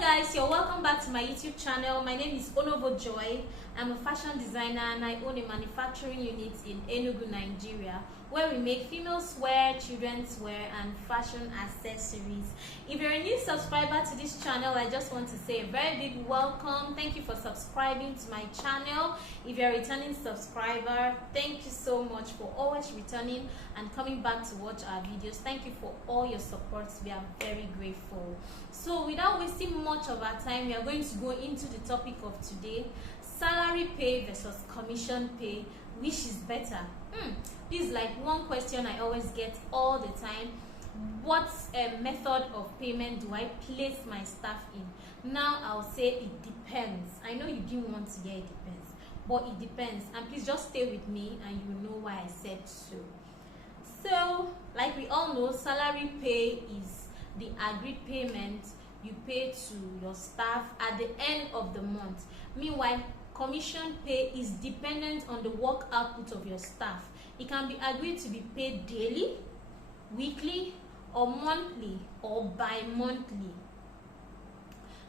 Hello guys, you're welcome back to my YouTube channel. My name is Onovo Joy. I'm a fashion designer and I own a manufacturing unit in Enugu, Nigeria, where we make females wear, children's wear and fashion accessories. If you're a new subscriber to this channel, I just want to say a very big welcome. Thank you for subscribing to my channel. If you're a returning subscriber, thank you so much for always returning and coming back to watch our videos. Thank you for all your support. We are very grateful. So without wasting much of our time, we are going to go into the topic of today: salary pay versus commission pay. Which is better? This is like one question I always get all the time. What method of payment do I place my staff in? Now I'll say it depends. I know you didn't want to hear it depends, but it depends. And please just stay with me and you will know why I said so. So like we all know, salary pay is the agreed payment you pay to your staff at the end of the month. Meanwhile, commission pay is dependent on the work output of your staff. It can be agreed to be paid daily, weekly, or monthly, or bi-monthly.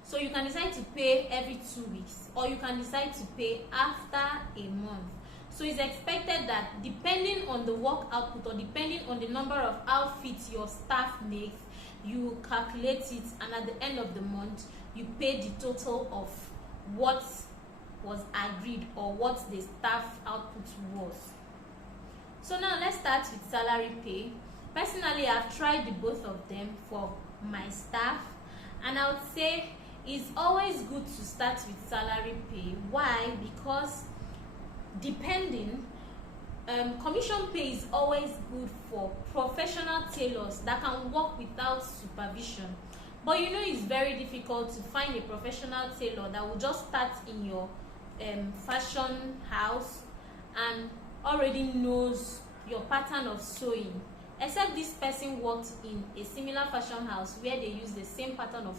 So you can decide to pay every 2 weeks, or you can decide to pay after a month. So it's expected that depending on the work output or depending on the number of outfits your staff makes, you calculate it, and at the end of the month you pay the total of what was agreed or what the staff output was. So now let's start with salary pay. Personally, I've tried the both of them for my staff, and I would say it's always good to start with salary pay. Why? Because depending, commission pay is always good for professional tailors that can work without supervision. But you know, it's very difficult to find a professional tailor that will just start in your fashion house and already knows your pattern of sewing, except this person worked in a similar fashion house where they use the same pattern of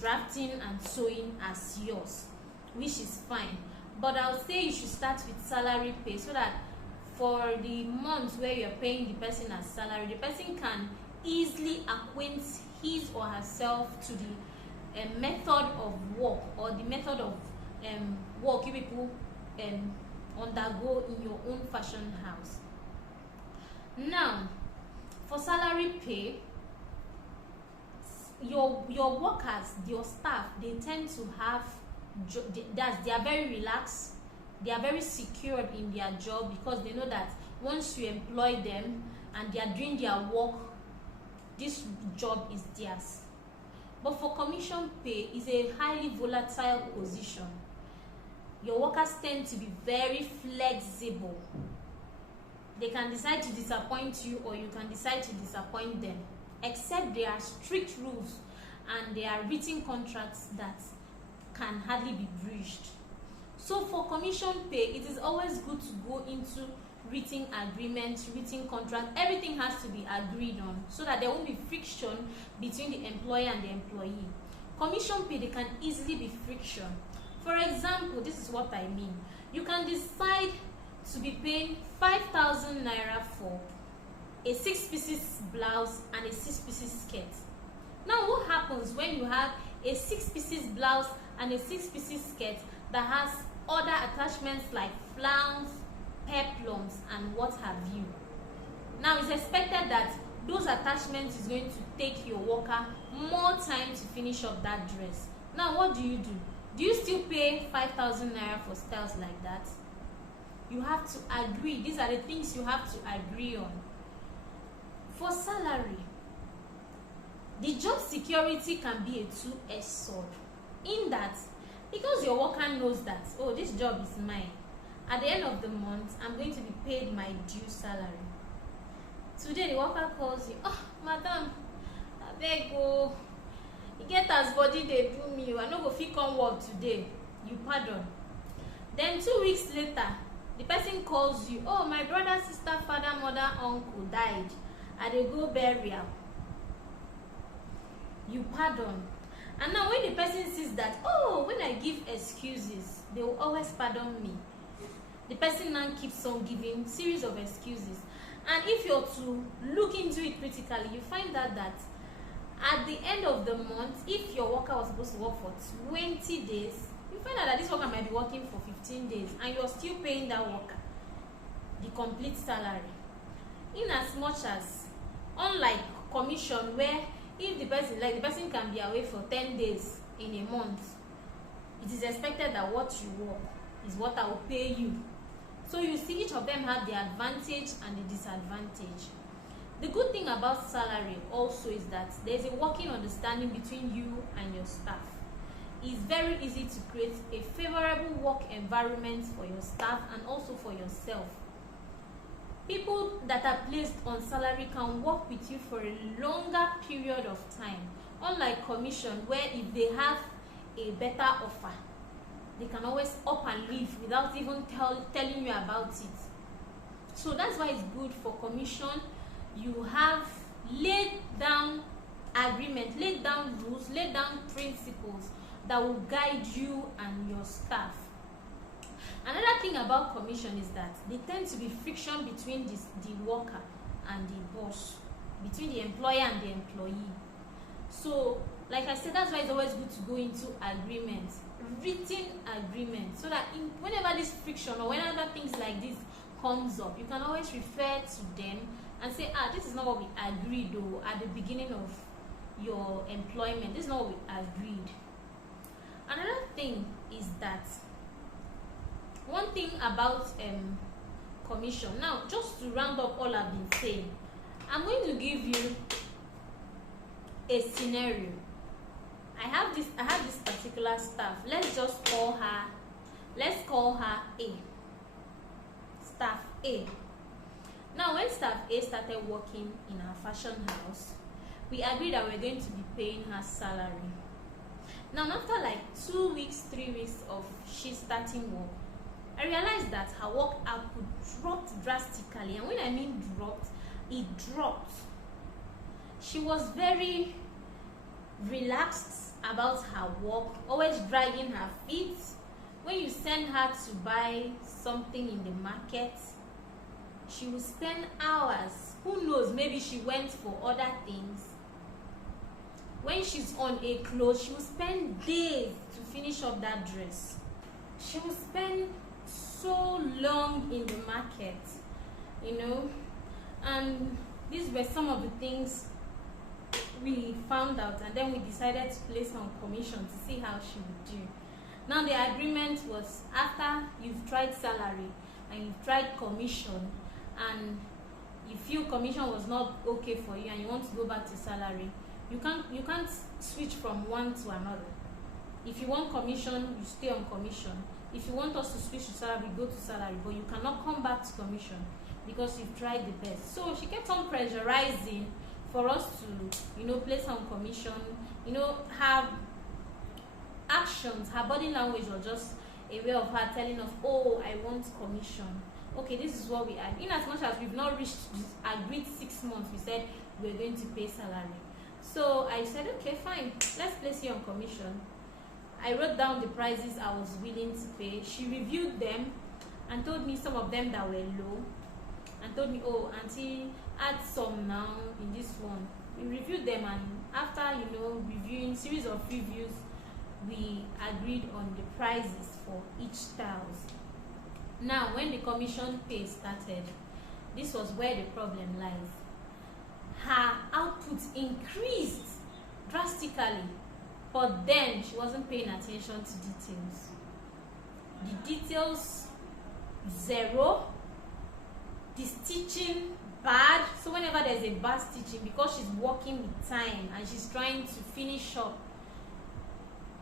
drafting and sewing as yours, which is fine. But I would say you should start with salary pay, so that for the months where you're paying the person as salary, the person can easily acquaint his or herself to the method of work or the method of work you people undergo in your own fashion house. Now, for salary pay, your workers, your staff, they tend to have they are very relaxed, they are very secured in their job, because they know that once you employ them and they are doing their work, this job is theirs. But for commission pay, is a highly volatile position. Your workers tend to be very flexible. They can decide to disappoint you, or you can decide to disappoint them, except there are strict rules and there are written contracts that can hardly be breached. So for commission pay, it is always good to go into written agreements, written contract. Everything has to be agreed on, so that there won't be friction between the employer and the employee. Commission pay, there can easily be friction. For example, this is what I mean. You can decide to be paying 5,000 naira for a 6-piece blouse and a 6-piece skirt. Now what happens when you have a 6-piece blouse and a 6-piece skirt that has other attachments like flounce, peplums and what have you? Now it's expected that those attachments is going to take your worker more time to finish up that dress. Now what do? Do you still pay 5,000 naira for styles like that? You have to agree. These are the things you have to agree on. For salary, the job security can be a two-edged sword, in that because your worker knows that, oh, this job is mine, at the end of the month I'm going to be paid my due salary. Today the worker calls you, oh madam, abeg o, you get as body dey do me, I no go fit come work today. You pardon. Then 2 weeks later the person calls you, oh, my brother, sister, father, mother, uncle died, I dey go burial. You pardon. And now when the person sees that, oh, when I give excuses they will always pardon me, the person now keeps on giving series of excuses. And if you're to look into it critically, you find out that At the end of the month, if your worker was supposed to work for 20 days, you find out that this worker might be working for 15 days and you're still paying that worker the complete salary. In as much as, unlike commission, where if the person can be away for 10 days in a month, it is expected that what you work is what I will pay you. So you see, each of them have the advantage and the disadvantage. The good thing about salary also is that there's a working understanding between you and your staff. It's very easy to create a favorable work environment for your staff and also for yourself. People that are placed on salary can work with you for a longer period of time, unlike commission, where if they have a better offer, they can always up and leave without even telling you about it. So that's why it's good for commission. You have laid down agreement, laid down rules, laid down principles that will guide you and your staff. Another thing about commission is that there tends to be friction between the worker and the boss, between the employer and the employee. So, like I said, that's why it's always good to go into agreement, written agreement, so that whenever this friction or whenever things like this comes up, you can always refer to them and say, this is not what we agreed though at the beginning of your employment. This is not what we agreed. Another thing is that one thing about commission. Now, just to round up all I've been saying, I'm going to give you a scenario. I have this particular staff. Let's call her A. Staff A. Now, when staff A started working in our fashion house, we agreed that we're going to be paying her salary. Now, after like 2 weeks, 3 weeks of she starting work, I realized that her work output dropped drastically. And when I mean dropped, it dropped. She was very relaxed about her work, always dragging her feet. When you send her to buy something in the market, she will spend hours. Who knows, maybe she went for other things. When she's on a clothes, she will spend days to finish up that dress. She will spend so long in the market, and these were some of the things we found out, and then we decided to place her on commission to see how she would do. Now, the agreement was, after you've tried salary and you've tried commission and you feel commission was not okay for you and you want to go back to salary, you can't switch from one to another. If you want commission, you stay on commission. If you want us to switch to salary, go to salary, but you cannot come back to commission because you've tried the best. So she kept on pressurizing for us to, place her on commission, have actions. Her body language was just a way of her telling us, oh, I want commission. Okay, this is what we are. In as much as we've not reached this agreed 6 months, we said we're going to pay salary. So I said, okay, fine, let's place you on commission. I wrote down the prices I was willing to pay. She reviewed them and told me some of them that were low, and told me, oh, auntie, add some now in this one. We reviewed them, and after reviewing series of reviews, we agreed on the prices for each styles. Now, when the commission pay started, this was where the problem lies. Her output increased drastically, but then she wasn't paying attention to details. The details, zero. The stitching, bad. So whenever there's a bad stitching, because she's working with time and she's trying to finish up,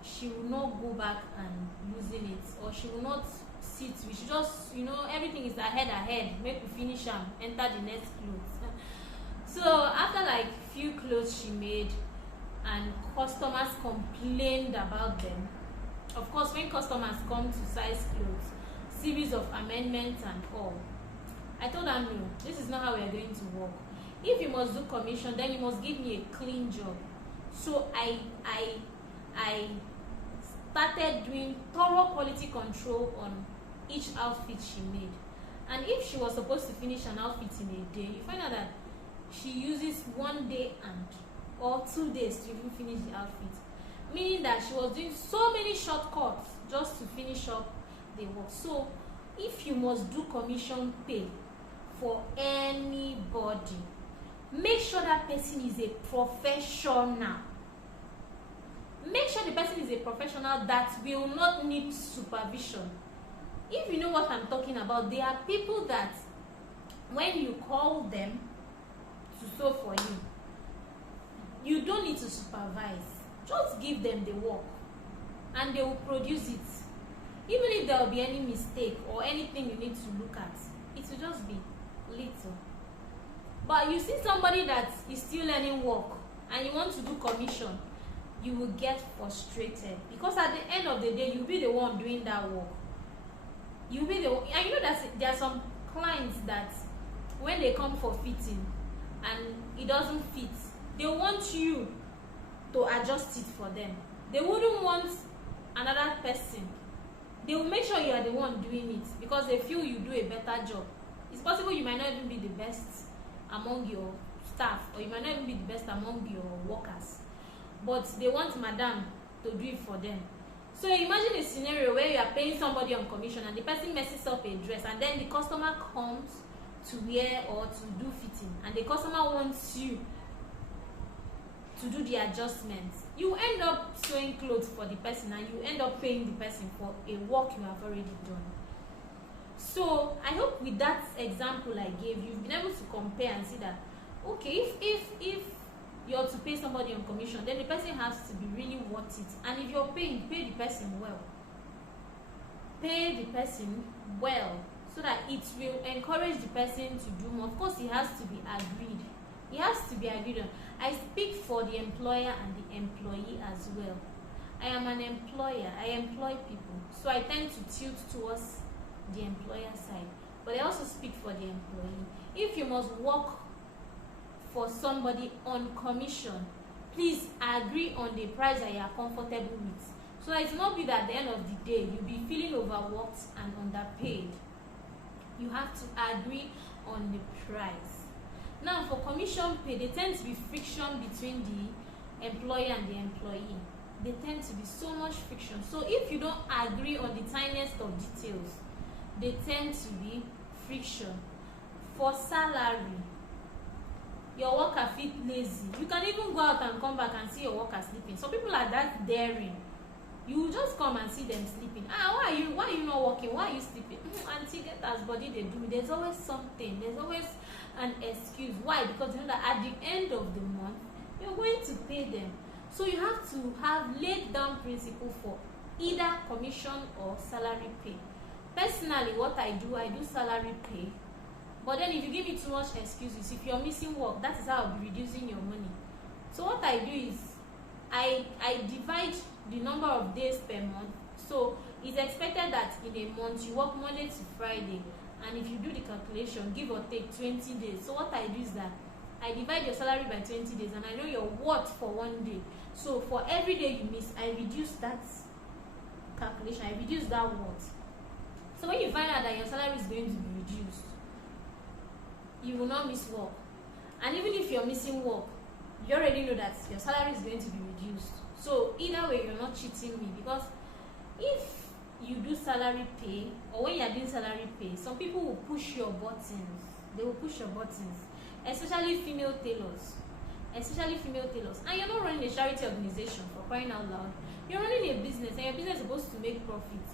she will not go back and losing it, or she will not sit. We should just, everything is ahead. Make we finish and enter the next clothes. So after like few clothes she made, and customers complained about them. Of course, when customers come to size clothes, series of amendments and all, I told her, no, this is not how we are going to work. If you must do commission, then you must give me a clean job. So I started doing thorough quality control on each outfit she made. And if she was supposed to finish an outfit in a day, you find out that she uses 1 day and or 2 days to even finish the outfit, meaning that she was doing so many shortcuts just to finish up the work. So if you must do commission pay for anybody, make sure that person is a professional. Make sure the person is a professional that will not need supervision. If you know what I'm talking about, there are people that when you call them to sew for you, you don't need to supervise. Just give them the work and they will produce it. Even if there will be any mistake or anything you need to look at, it will just be little. But you see somebody that is still learning work and you want to do commission, you will get frustrated, because at the end of the day you'll be the one doing that work. You'll be the one, and you know that there are some clients that when they come for fitting and it doesn't fit, they want you to adjust it for them. They wouldn't want another person. They will make sure you are the one doing it because they feel you do a better job. It's possible you might not even be the best among your staff, or you might not even be the best among your workers, but they want madam to do it for them. So imagine a scenario where you are paying somebody on commission and the person messes up a dress, and then the customer comes to wear or to do fitting, and the customer wants you to do the adjustments. You end up sewing clothes for the person and you end up paying the person for a work you have already done. So I hope with that example I gave, you've been able to compare and see that, okay, if you're to pay somebody on commission, then the person has to be really worth it. And if you're paying, pay the person well. Pay the person well so that it will encourage the person to do more. Of course, it has to be agreed. It has to be agreed on. I speak for the employer and the employee as well. I am an employer. I employ people. So I tend to tilt towards the employer side. But I also speak for the employee. If you must work for somebody on commission, please agree on the price that you are comfortable with. So it will not be that at the end of the day you'll be feeling overworked and underpaid. You have to agree on the price. Now for commission pay, there tends to be friction between the employer and the employee. There tends to be so much friction. So if you don't agree on the tiniest of details, there tend to be friction. For salary, your worker feel lazy. You can even go out and come back and see your worker sleeping. Some people are that daring. You just come and see them sleeping. Why are you not working? Why are you sleeping? Auntie, get as body they do. There's always something. There's always an excuse. Why? Because you know that at the end of the month you're going to pay them. So you have to have laid down principle for either commission or salary pay. Personally, what I do salary pay. But then if you give me too much excuses, if you're missing work, that is how I'll be reducing your money. So what I do is I divide the number of days per month. So it's expected that in a month you work Monday to Friday, and if you do the calculation, give or take 20 days. So what I do is that I divide your salary by 20 days, and I know your worth for 1 day. So for every day you miss, I reduce that calculation, I reduce that worth. So when you find out that your salary is going to be reduced, you will not miss work. And even if you're missing work, you already know that your salary is going to be reduced. So either way, you're not cheating me, because if you do salary pay, or when you're doing salary pay, some people will push your buttons. They will push your buttons, especially female tailors. And you're not running a charity organization, for crying out loud. You're running a business, and your business is supposed to make profit.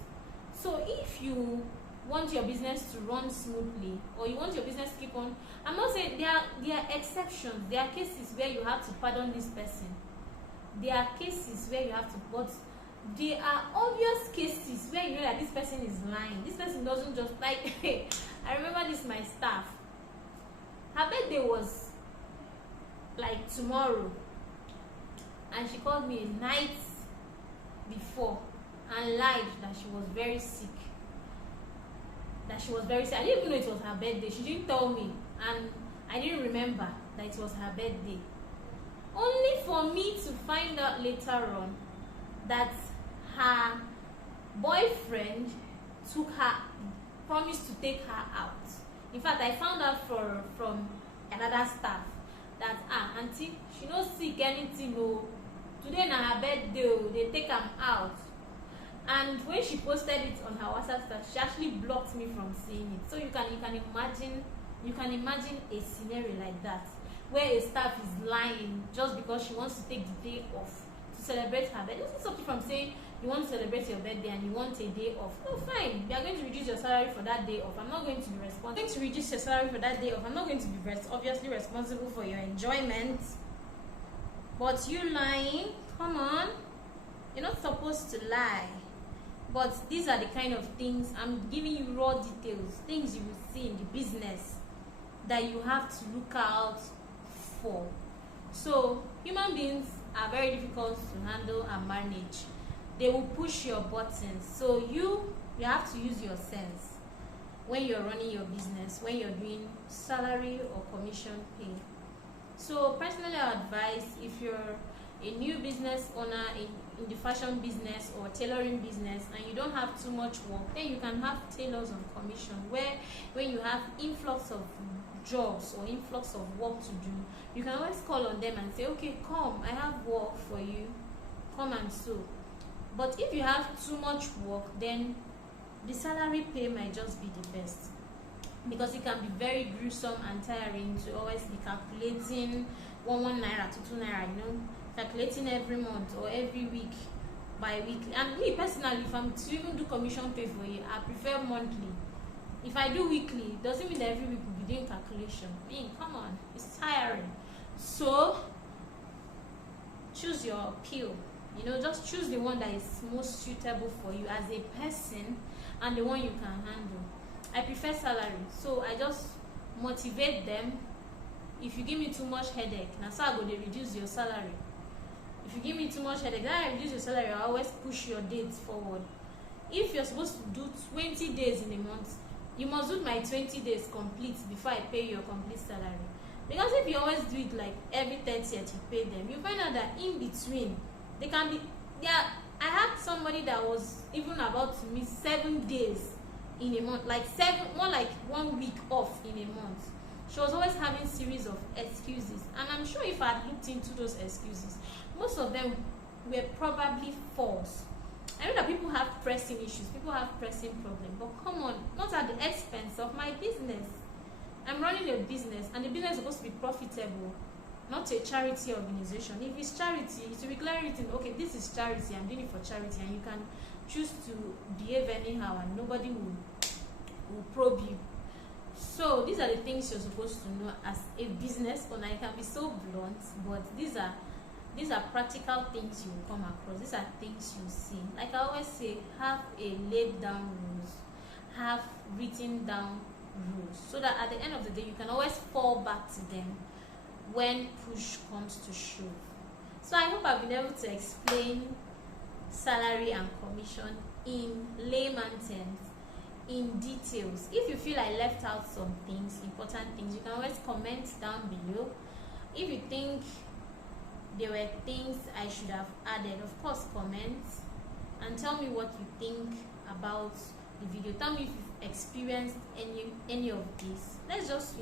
So if you want your business to run smoothly, or you want your business to keep on, I'm not saying there are exceptions. There are cases where you have to pardon this person. There are cases where you have to, but there are obvious cases where you know that this person is lying. This person doesn't just like. I remember this, my staff. Her birthday was like tomorrow, and she called me a night before and lied that she was very sick. I didn't even know it was her birthday. She didn't tell me, and I didn't remember that it was her birthday. Only for me to find out later on that her boyfriend promised to take her out. In fact, I found out from another staff that aunty she no sick anything o, today na her birthday o, they take am out. And when she posted it on her WhatsApp status, she actually blocked me from seeing it. So you can imagine a scenario like that, where a staff is lying just because she wants to take the day off to celebrate her birthday. This is something from saying you want to celebrate your birthday and you want a day off. No, fine. You are going to reduce your salary for that day off. I'm not going to be responsible. I'm going to reduce your salary for that day off. I'm not going to be obviously responsible for your enjoyment. But you lying, come on. You're not supposed to lie. But these are the kind of things, I'm giving you raw details, things you will see in the business that you have to look out for. So human beings are very difficult to handle and manage. They will push your buttons. So you have to use your sense when you're running your business, when you're doing salary or commission pay. So personally, I advise, if you're a new business owner in the fashion business or tailoring business and you don't have too much work, then you can have tailors on commission, where when you have influx of jobs or influx of work to do, you can always call on them and say, okay, come, I have work for you, come and sew. But if you have too much work, then the salary pay might just be the best, because it can be very gruesome and tiring to always be calculating 1 naira to 2 naira, calculating every month or every week, bi-weekly. And me personally, if I'm to even do commission pay for you, I prefer monthly. If I do weekly, it doesn't mean that every week we'll be doing calculation. Come on, it's tiring. So choose your appeal. Just choose the one that is most suitable for you as a person and the one you can handle. I prefer salary, so I just motivate them. If you give me too much headache, now so I go to reduce your salary. If you give me too much headache, then I reduce your salary. I always push your dates forward. If you're supposed to do 20 days in a month, you must do my 20 days complete before I pay your complete salary. Because if you always do it like every 30th you pay them, you find out that in between they can be I had somebody that was even about to miss 7 days in a month, more like 1 week off in a month. She was always having series of excuses, and I'm sure if I had looked into those excuses, most of them were probably false. I know that people have pressing issues, people have pressing problems, but come on, not at the expense of my business. I'm running a business, and the business is supposed to be profitable, not a charity organization. If it's charity, it will be clearly written, okay, this is charity, I'm doing it for charity, and you can choose to behave anyhow and nobody will probe you. So these are the things you're supposed to know as a business owner. I can be so blunt, but these are practical things you will come across. These are things you see. Like I always say, have a laid down rules, have written down rules, so that at the end of the day you can always fall back to them when push comes to shove. So I hope I've been able to explain salary and commission in layman terms, in details. If you feel I left out some things, important things, you can always comment down below. If you think there were things I should have added, of course comment and tell me what you think about the video. Tell me if you've experienced any of this. Let's just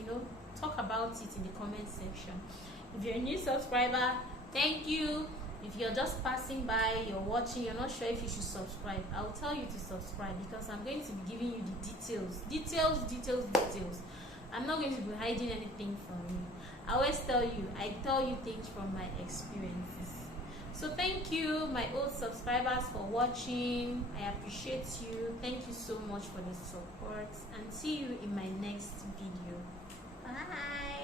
talk about it in the comment section. If you're a new subscriber, thank you. If you're just passing by, you're watching, you're not sure if you should subscribe, I'll tell you to subscribe, because I'm going to be giving you the details. I'm not going to be hiding anything from you. I always tell you things from my experiences. So thank you, my old subscribers, for watching. I appreciate you. Thank you so much for the support, and see you in my next video. Bye.